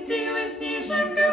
летіли сніженьки,